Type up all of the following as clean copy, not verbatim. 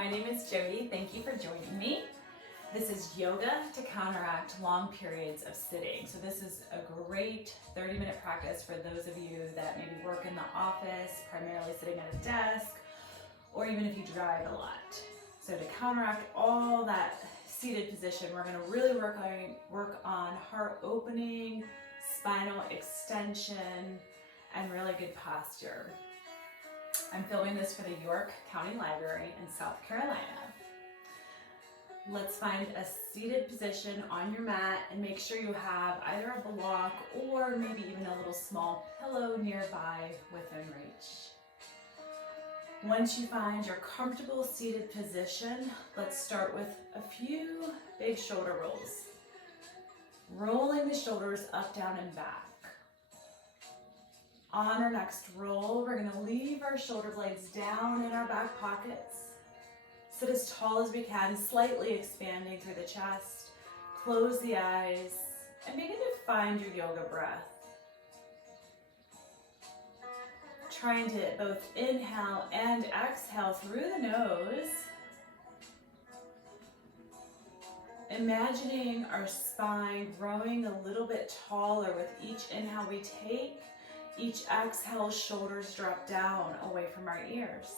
My name is Jody. Thank you for joining me. This is yoga to counteract long periods of sitting. So this is a great 30-minute practice for those of you that maybe work in the office, primarily sitting at a desk, or even if you drive a lot. So to counteract all that seated position, we're going to really work on heart opening, spinal extension, and really good posture. I'm filming this for the York County Library in South Carolina. Let's find a seated position on your mat and make sure you have either a block or maybe even a little small pillow nearby within reach. Once you find your comfortable seated position, let's start with a few big shoulder rolls. Rolling the shoulders up, down, and back. On our next roll, we're going to leave our shoulder blades down in our back pockets. Sit as tall as we can, slightly expanding through the chest. Close the eyes and begin to find your yoga breath. Trying to both inhale and exhale through the nose. Imagining our spine growing a little bit taller with each inhale we take. Each exhale, shoulders drop down away from our ears.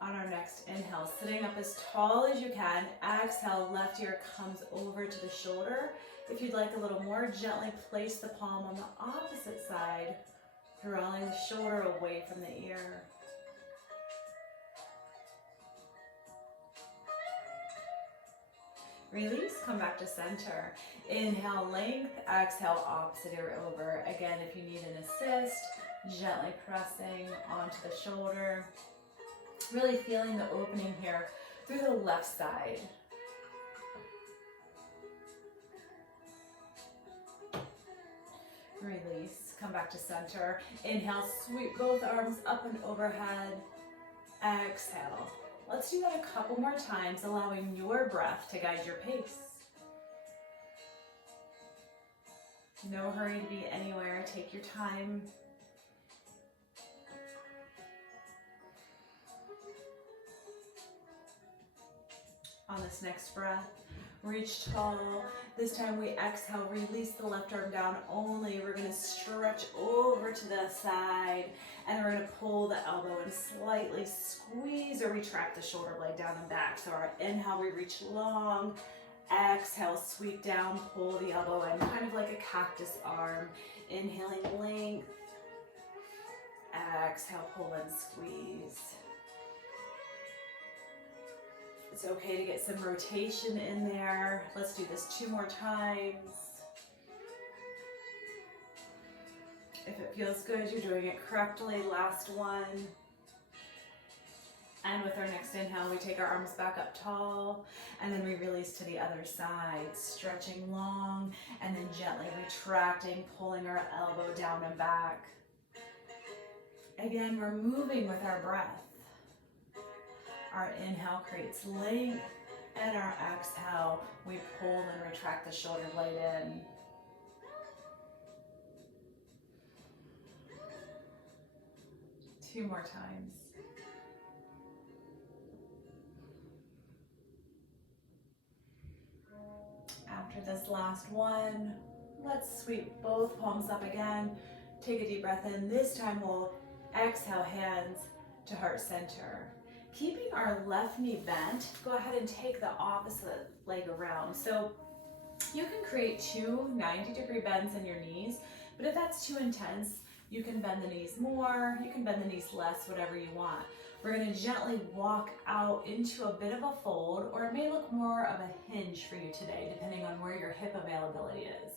On our next inhale, sitting up as tall as you can. Exhale, left ear comes over to the shoulder. If you'd like a little more, gently place the palm on the opposite side, drawing the shoulder away from the ear. Release, come back to center. Inhale, length, exhale, opposite ear over. Again, if you need an assist, gently pressing onto the shoulder. Really feeling the opening here through the left side. Release, come back to center. Inhale, sweep both arms up and overhead. Exhale. Let's do that a couple more times, allowing your breath to guide your pace. No hurry to be anywhere. Take your time. On this next breath, reach tall. This time we exhale, release the left arm down only. We're going to stretch over to the side, and we're going to pull the elbow and slightly squeeze or retract the shoulder blade down and back. So our inhale, we reach long. Exhale, sweep down, pull the elbow in, kind of like a cactus arm. Inhaling length. Exhale, pull and squeeze. It's okay to get some rotation in there. Let's do this 2 more times. If it feels good, you're doing it correctly. Last one. And with our next inhale, we take our arms back up tall, and then we release to the other side, stretching long, and then gently retracting, pulling our elbow down and back. Again, we're moving with our breath. Our inhale creates length, and our exhale, we pull and retract the shoulder blade in. Two more times. After this last one, let's sweep both palms up again. Take a deep breath in. This time we'll exhale, hands to heart center. Keeping our left knee bent, go ahead and take the opposite leg around. So you can create 2 90-degree bends in your knees, but if that's too intense, you can bend the knees more, you can bend the knees less, whatever you want. We're going to gently walk out into a bit of a fold, or it may look more of a hinge for you today, depending on where your hip availability is.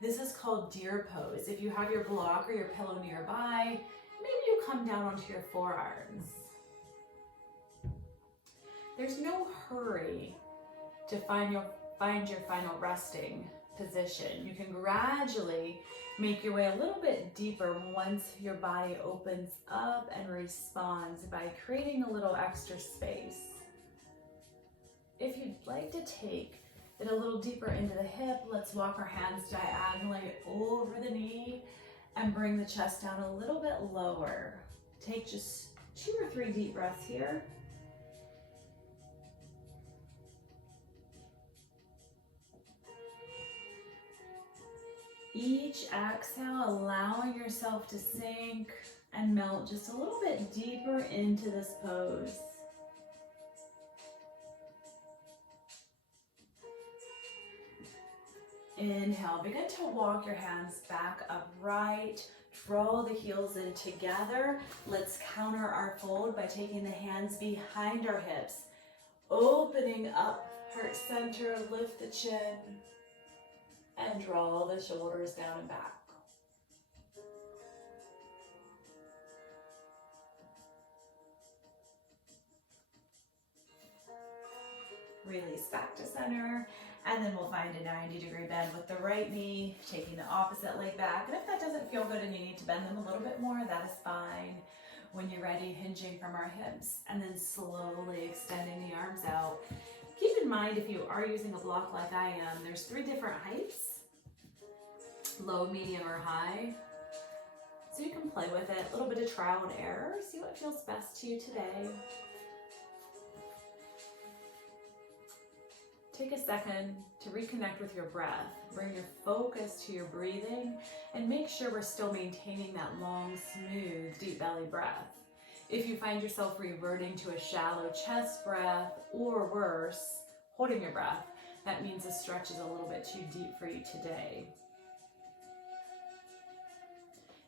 This is called deer pose. If you have your block or your pillow nearby, maybe you come down onto your forearms. There's no hurry to find your final resting position. You can gradually make your way a little bit deeper once your body opens up and responds by creating a little extra space. If you'd like to take Get a little deeper into the hip. Let's walk our hands diagonally over the knee and bring the chest down a little bit lower. Take just 2 or 3 deep breaths here. Each exhale, allowing yourself to sink and melt just a little bit deeper into this pose. Inhale, begin to walk your hands back upright. Draw the heels in together. Let's counter our fold by taking the hands behind our hips, opening up heart center, lift the chin, and draw the shoulders down and back. Release back to center, and then we'll find a 90-degree bend with the right knee, taking the opposite leg back. And if that doesn't feel good and you need to bend them a little bit more, that is fine. When you're ready, hinging from our hips, and then slowly extending the arms out. Keep in mind, if you are using a block like I am, there's 3 different heights, low, medium, or high. So you can play with it, a little bit of trial and error, see what feels best to you today. Take a second to reconnect with your breath. Bring your focus to your breathing and make sure we're still maintaining that long, smooth, deep belly breath. If you find yourself reverting to a shallow chest breath or worse, holding your breath, that means the stretch is a little bit too deep for you today.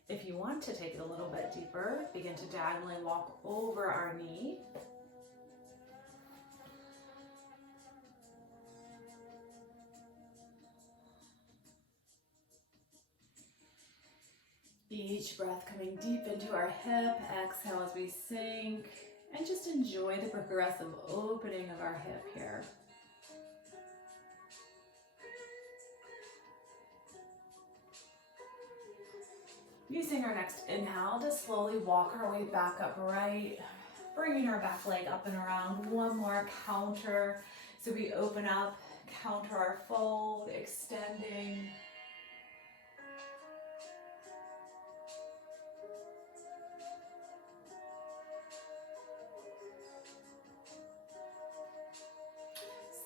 If you want to take it a little bit deeper, begin to diagonally walk over our knee. Each breath coming deep into our hip, exhale as we sink, and just enjoy the progressive opening of our hip here. Using our next inhale to slowly walk our way back upright, bringing our back leg up and around. One more counter. So we open up, counter our fold, extending.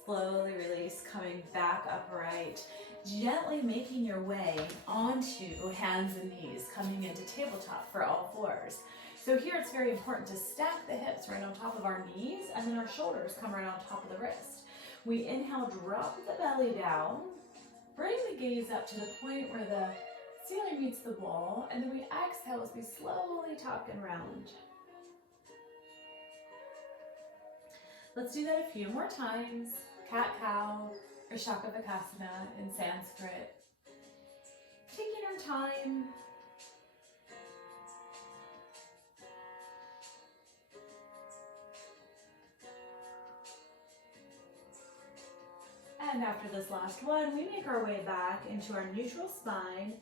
Slowly release, coming back upright, gently making your way onto hands and knees, coming into tabletop for all 4s. So here it's very important to stack the hips right on top of our knees, and then our shoulders come right on top of the wrist. We inhale, drop the belly down, bring the gaze up to the point where the ceiling meets the wall, and then we exhale as we slowly tuck and round. Let's do that a few more times. Cat-cow or Shakavakasana in Sanskrit. Taking our time. And after this last one, we make our way back into our neutral spine,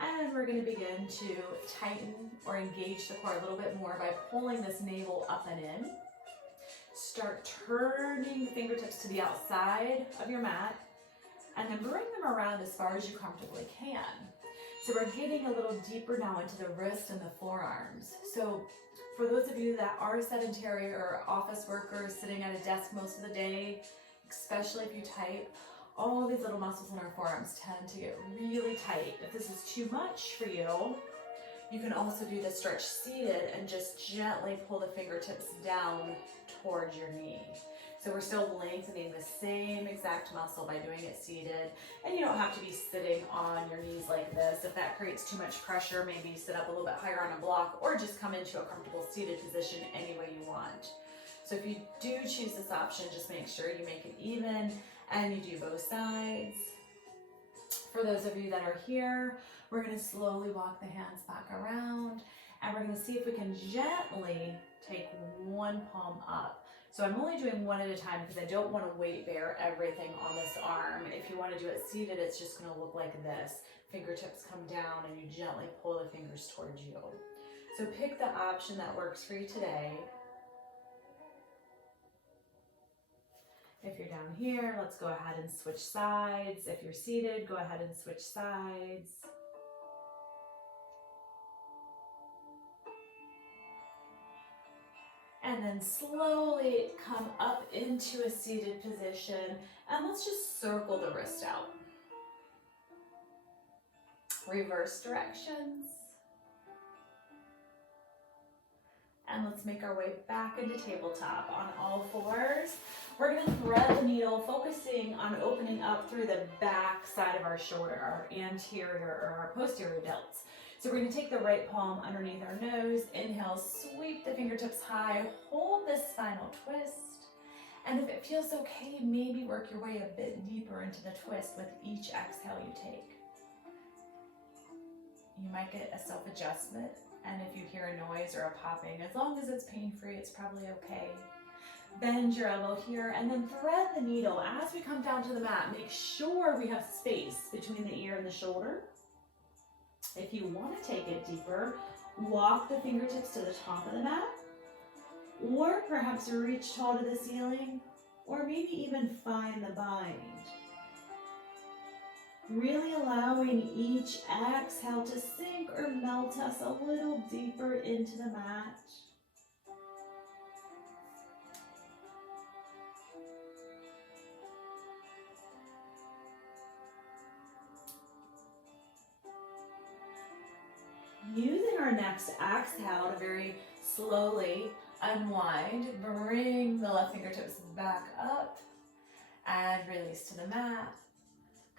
and we're going to begin to tighten or engage the core a little bit more by pulling this navel up and in. Start turning the fingertips to the outside of your mat, and then bring them around as far as you comfortably can. So we're getting a little deeper now into the wrist and the forearms. So for those of you that are sedentary or office workers sitting at a desk most of the day, especially if you type, all these little muscles in our forearms tend to get really tight. If this is too much for you, you can also do the stretch seated and just gently pull the fingertips down towards your knee. So we're still lengthening the same exact muscle by doing it seated. And you don't have to be sitting on your knees like this. If that creates too much pressure, maybe sit up a little bit higher on a block, or just come into a comfortable seated position any way you want. So if you do choose this option, just make sure you make it even and you do both sides. For those of you that are here, we're going to slowly walk the hands back around, and we're going to see if we can gently take one palm up. So I'm only doing one at a time because I don't want to weight bear everything on this arm. If you want to do it seated, it's just going to look like this. Fingertips come down and you gently pull the fingers towards you. So pick the option that works for you today. If you're down here, let's go ahead and switch sides. If you're seated, go ahead and switch sides. And then slowly come up into a seated position, and let's just circle the wrist out. Reverse directions. And let's make our way back into tabletop on all fours. We're going to thread the needle, focusing on opening up through the back side of our shoulder, our anterior or our posterior delts. So we're going to take the right palm underneath our nose. Inhale, sweep the fingertips high, hold this spinal twist. And if it feels okay, maybe work your way a bit deeper into the twist with each exhale you take. You might get a self-adjustment, and if you hear a noise or a popping, as long as it's pain-free, it's probably okay. Bend your elbow here, and then thread the needle. As we come down to the mat, make sure we have space between the ear and the shoulder. If you want to take it deeper, walk the fingertips to the top of the mat, or perhaps reach tall to the ceiling, or maybe even find the bind. Really allowing each exhale to sink or melt us a little deeper into the mat. Using our next exhale to very slowly unwind, bring the left fingertips back up and release to the mat.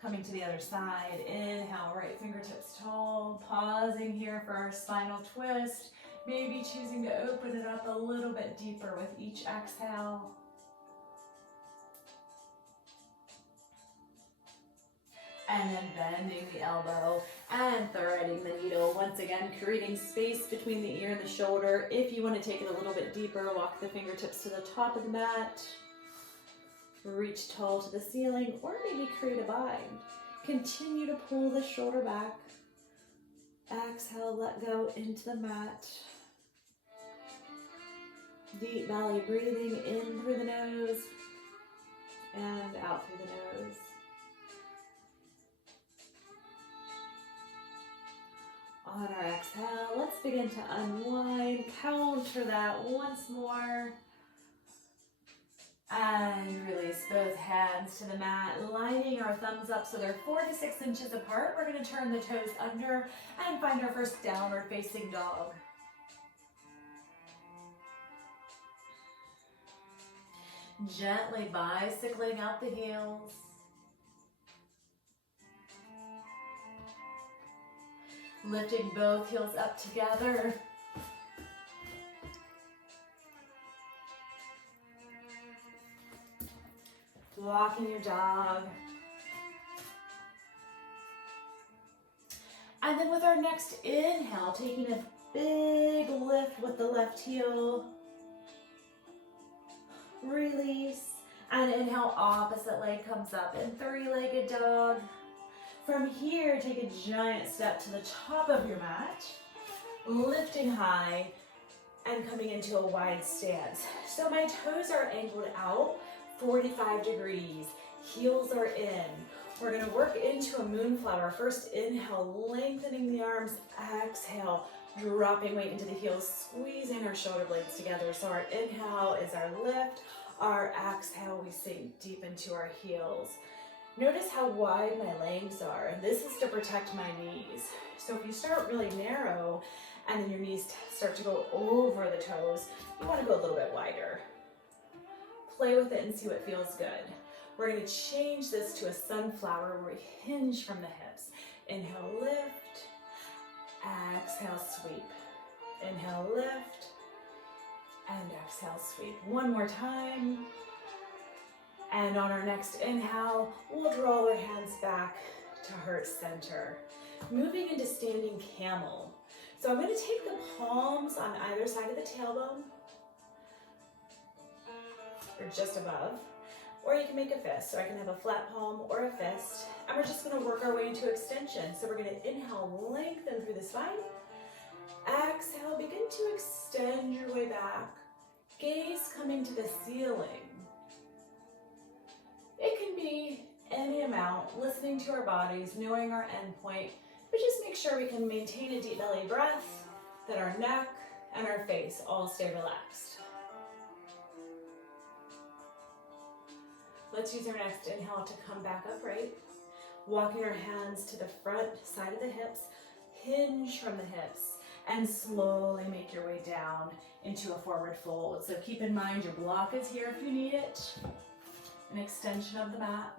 Coming to the other side, inhale, right fingertips tall, pausing here for our spinal twist, maybe choosing to open it up a little bit deeper with each exhale. And then bending the elbow and threading the needle. Once again, creating space between the ear and the shoulder. If you want to take it a little bit deeper, walk the fingertips to the top of the mat. Reach tall to the ceiling, or maybe create a bind. Continue to pull the shoulder back. Exhale, let go into the mat. Deep belly breathing in through the nose and out through the nose. On our exhale, let's begin to unwind. Counter that once more. And release both hands to the mat, lining our thumbs up so they're 4 to 6 inches apart. We're going to turn the toes under and find our first downward facing dog. Gently bicycling out the heels. Lifting both heels up together. Walking your dog. And then with our next inhale, taking a big lift with the left heel. Release. And inhale, opposite leg comes up in three-legged dog. From here, take a giant step to the top of your mat, lifting high and coming into a wide stance. So my toes are angled out 45 degrees, heels are in. We're gonna work into a moonflower. First inhale, lengthening the arms, exhale, dropping weight into the heels, squeezing our shoulder blades together. So our inhale is our lift, our exhale, we sink deep into our heels. Notice how wide my legs are, and this is to protect my knees. So if you start really narrow and then your knees start to go over the toes, you want to go a little bit wider. Play with it and see what feels good. We're going to change this to a sunflower where we hinge from the hips. Inhale, lift. Exhale, sweep. Inhale, lift. And exhale, sweep. One more time. And on our next inhale, we'll draw our hands back to heart center. Moving into standing camel. So I'm going to take the palms on either side of the tailbone, or just above, or you can make a fist. So I can have a flat palm or a fist, and we're just going to work our way into extension. So we're going to inhale, lengthen through the spine. Exhale, begin to extend your way back. Gaze coming to the ceiling. me any amount, listening to our bodies, knowing our end point, but just make sure we can maintain a deep belly breath, that our neck and our face all stay relaxed. Let's use our next inhale to come back upright, walking our hands to the front side of the hips, hinge from the hips, and slowly make your way down into a forward fold. So keep in mind your block is here if you need it, an extension of the mat.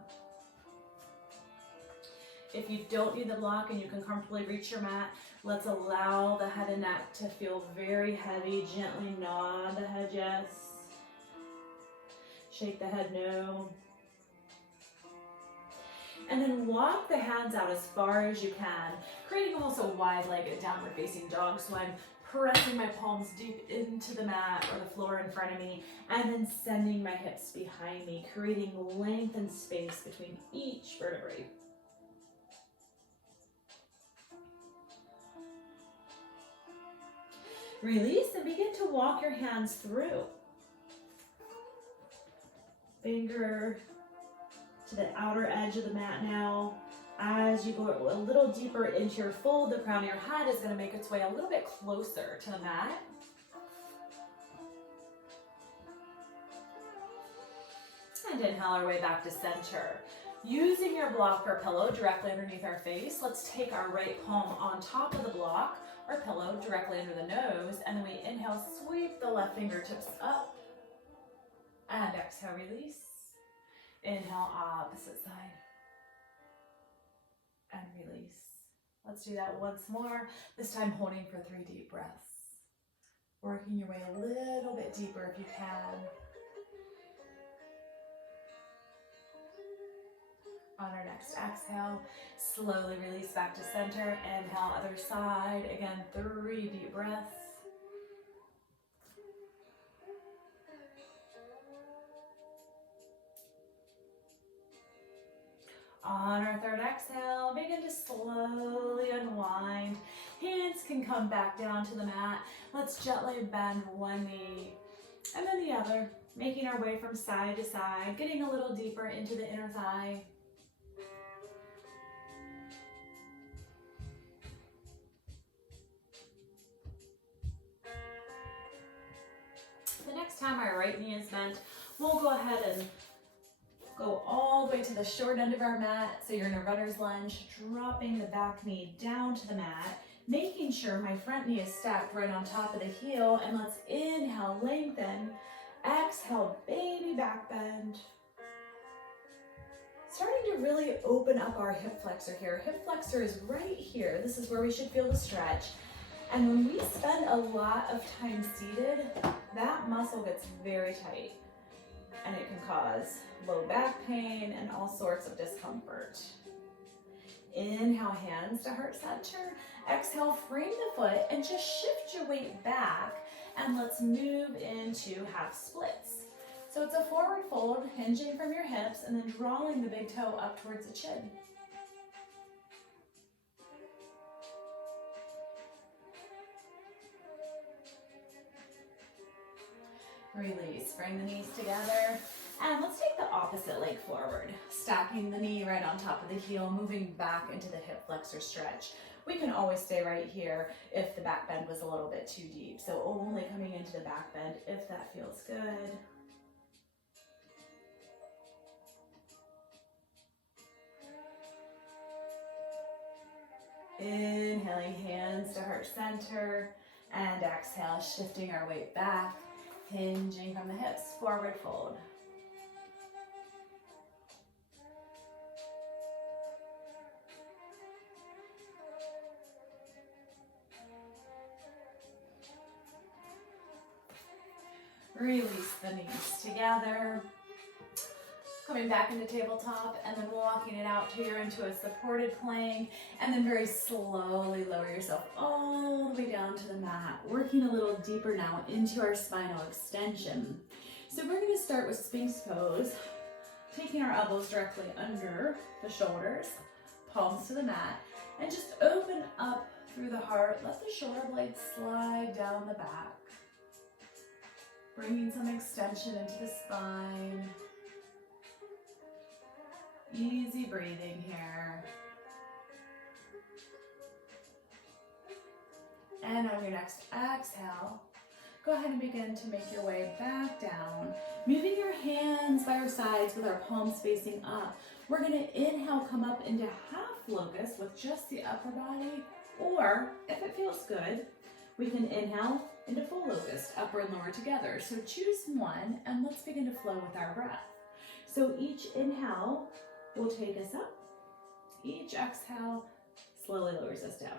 If you don't need the block and you can comfortably reach your mat, let's allow the head and neck to feel very heavy. Gently nod the head yes. Shake the head no. And then walk the hands out as far as you can, creating almost a wide-legged downward facing dog. So I'm pressing my palms deep into the mat or the floor in front of me, and then sending my hips behind me, creating length and space between each vertebrae. Release and begin to walk your hands through. Finger to the outer edge of the mat now. As you go a little deeper into your fold, the crown of your head is going to make its way a little bit closer to the mat. And inhale our way back to center. Using your block or pillow directly underneath our face, let's take our right palm on top of the block or pillow directly under the nose, and then we inhale, sweep the left fingertips up, and exhale, release. Inhale, opposite side, and release. Let's do that once more, this time holding for 3 deep breaths. Working your way a little bit deeper if you can. On our next exhale, slowly release back to center. Inhale, other side. Again, 3 deep breaths. On our third exhale, begin to slowly unwind. Hands can come back down to the mat. Let's gently bend one knee and then the other, making our way from side to side, getting a little deeper into the inner thigh. The next time our right knee is bent, we'll go ahead and go all the way to the short end of our mat. So you're in a runner's lunge, dropping the back knee down to the mat, making sure my front knee is stacked right on top of the heel. And let's inhale, lengthen. Exhale, baby back bend. Starting to really open up our hip flexor here. Hip flexor is right here. This is where we should feel the stretch. And when we spend a lot of time seated, that muscle gets very tight, and it can cause low back pain and all sorts of discomfort. Inhale, hands to heart center. Exhale, frame the foot and just shift your weight back, and let's move into half splits. So it's a forward fold, hinging from your hips and then drawing the big toe up towards the chin. Release, bring the knees together, and let's take the opposite leg forward, stacking the knee right on top of the heel, moving back into the hip flexor stretch. We can always stay right here if the back bend was a little bit too deep, so only coming into the back bend if that feels good. Inhaling, hands to heart center, and exhale, shifting our weight back. Hinging from the hips, forward fold. Release the knees together. Coming back into tabletop and then walking it out here into a supported plank, and then very slowly lower yourself all the way down to the mat, working a little deeper now into our spinal extension. So we're going to start with Sphinx pose, taking our elbows directly under the shoulders, palms to the mat, and just open up through the heart. Let the shoulder blades slide down the back, bringing some extension into the spine. Easy breathing here. And on your next exhale, go ahead and begin to make your way back down, moving your hands by our sides with our palms facing up. We're going to inhale, come up into half locust with just the upper body, or if it feels good, we can inhale into full locust, upper and lower together. So choose one, and let's begin to flow with our breath. So each inhale will take us up. Each exhale slowly lowers us down.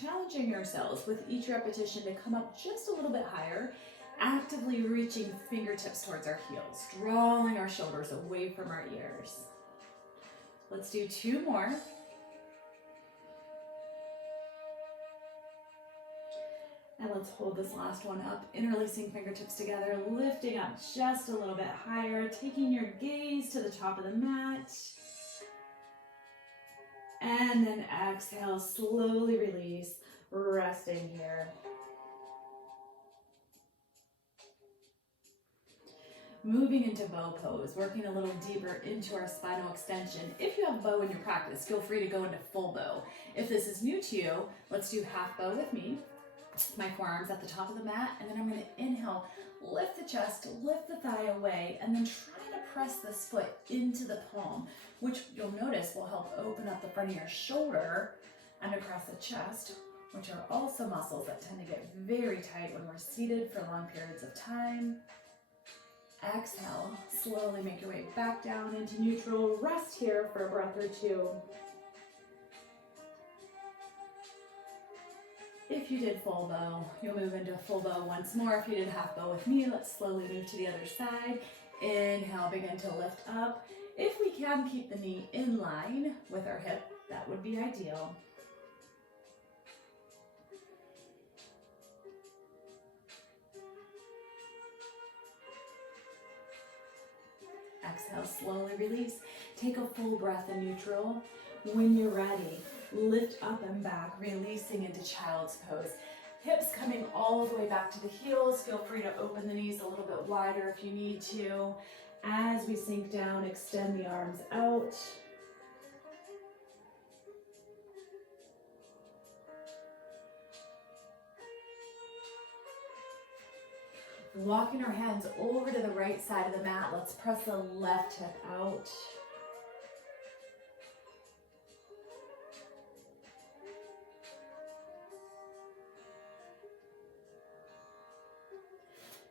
Challenging yourselves with each repetition to come up just a little bit higher, actively reaching fingertips towards our heels, drawing our shoulders away from our ears. Let's do 2 more. And let's hold this last one up, interlacing fingertips together, lifting up just a little bit higher, taking your gaze to the top of the mat. And then exhale, slowly release, resting here. Moving into bow pose, working a little deeper into our spinal extension. If you have bow in your practice, feel free to go into full bow. If this is new to you, let's do half bow with me. My forearms at the top of the mat, and then I'm going to inhale, lift the chest, lift the thigh away, and then try to press this foot into the palm, which you'll notice will help open up the front of your shoulder and across the chest, which are also muscles that tend to get very tight when we're seated for long periods of time. Exhale, slowly make your way back down into neutral. Rest here for a breath or 2. If you did full bow, you'll move into full bow once more. If you did half bow with me, let's slowly move to the other side. Inhale, begin to lift up. If we can keep the knee in line with our hip, that would be ideal. Exhale, slowly release. Take a full breath in neutral. When you're ready, lift up and back, releasing into child's pose. Hips coming all the way back to the heels. Feel free to open the knees a little bit wider if you need to. As we sink down, extend the arms out. Walking our hands over to the right side of the mat. Let's press the left hip out.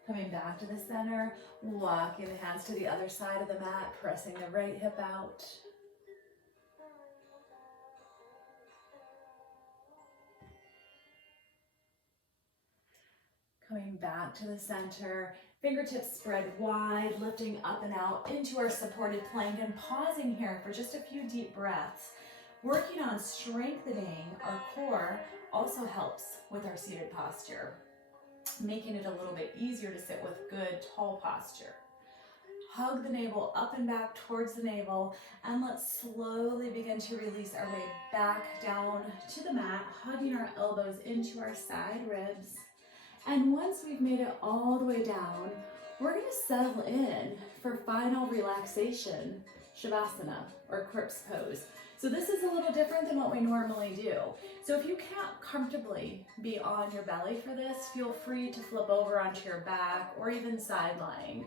Coming back to the center, walking the hands to the other side of the mat, pressing the right hip out. Coming back to the center, fingertips spread wide, lifting up and out into our supported plank, and pausing here for just a few deep breaths. Working on strengthening our core also helps with our seated posture, making it a little bit easier to sit with good tall posture. Hug the navel up and back towards the navel, and let's slowly begin to release our way back down to the mat, hugging our elbows into our side ribs. And once we've made it all the way down, we're going to settle in for final relaxation, Shavasana, or Cripps pose. So this is a little different than what we normally do. So if you can't comfortably be on your belly for this, feel free to flip over onto your back or even side lying.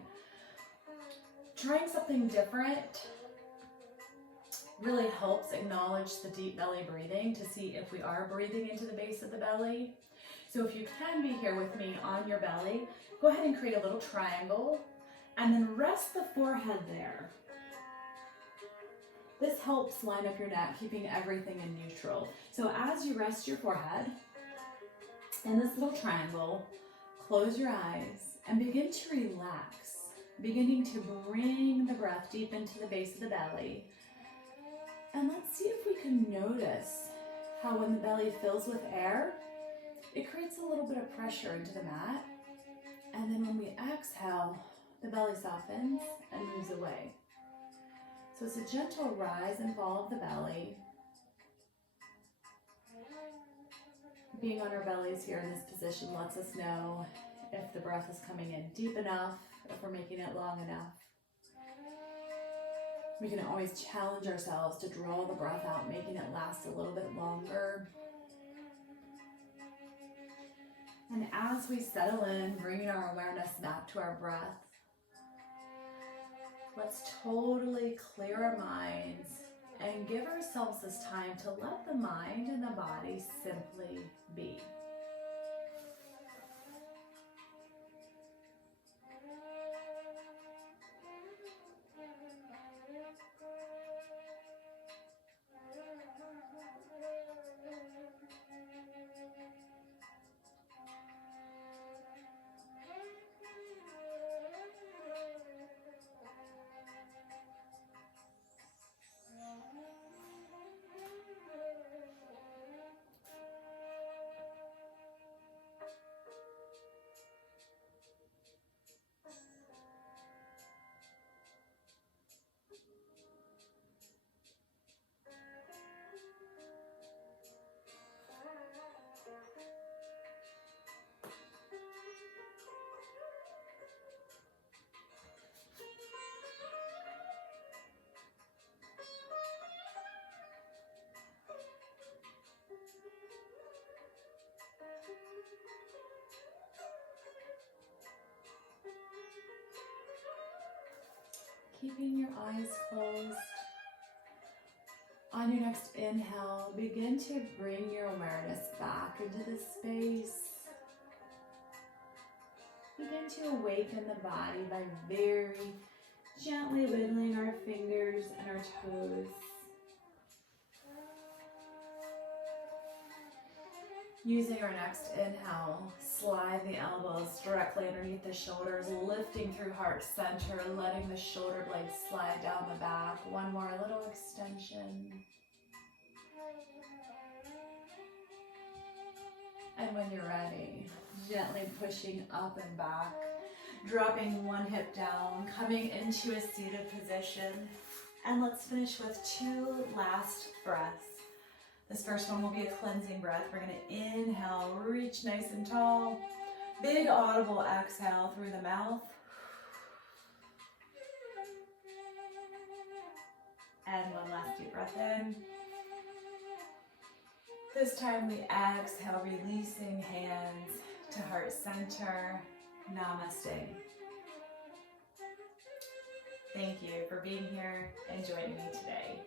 Trying something different really helps acknowledge the deep belly breathing to see if we are breathing into the base of the belly. So if you can be here with me on your belly, go ahead and create a little triangle and then rest the forehead there. This helps line up your neck, keeping everything in neutral. So as you rest your forehead in this little triangle, close your eyes and begin to relax, beginning to bring the breath deep into the base of the belly. And let's see if we can notice how when the belly fills with air, it creates a little bit of pressure into the mat. And then when we exhale, the belly softens and moves away. So it's a gentle rise and fall of the belly. Being on our bellies here in this position lets us know if the breath is coming in deep enough if we're making it long enough. We can always challenge ourselves to draw the breath out, making it last a little bit longer. And as we settle in, bringing our awareness back to our breath, let's totally clear our minds and give ourselves this time to let the mind and the body simply be. Keeping your eyes closed. On your next inhale, begin to bring your awareness back into the space. Begin to awaken the body by very gently wiggling our fingers and our toes. Using our next inhale, slide the elbows directly underneath the shoulders, lifting through heart center, letting the shoulder blades slide down the back. One more little extension. And when you're ready, gently pushing up and back, dropping one hip down, coming into a seated position. And let's finish with 2 last breaths. This first one will be a cleansing breath. We're going to inhale, reach nice and tall. Big audible exhale through the mouth. And one last deep breath in. This time we exhale, releasing hands to heart center. Namaste. Thank you for being here and joining me today.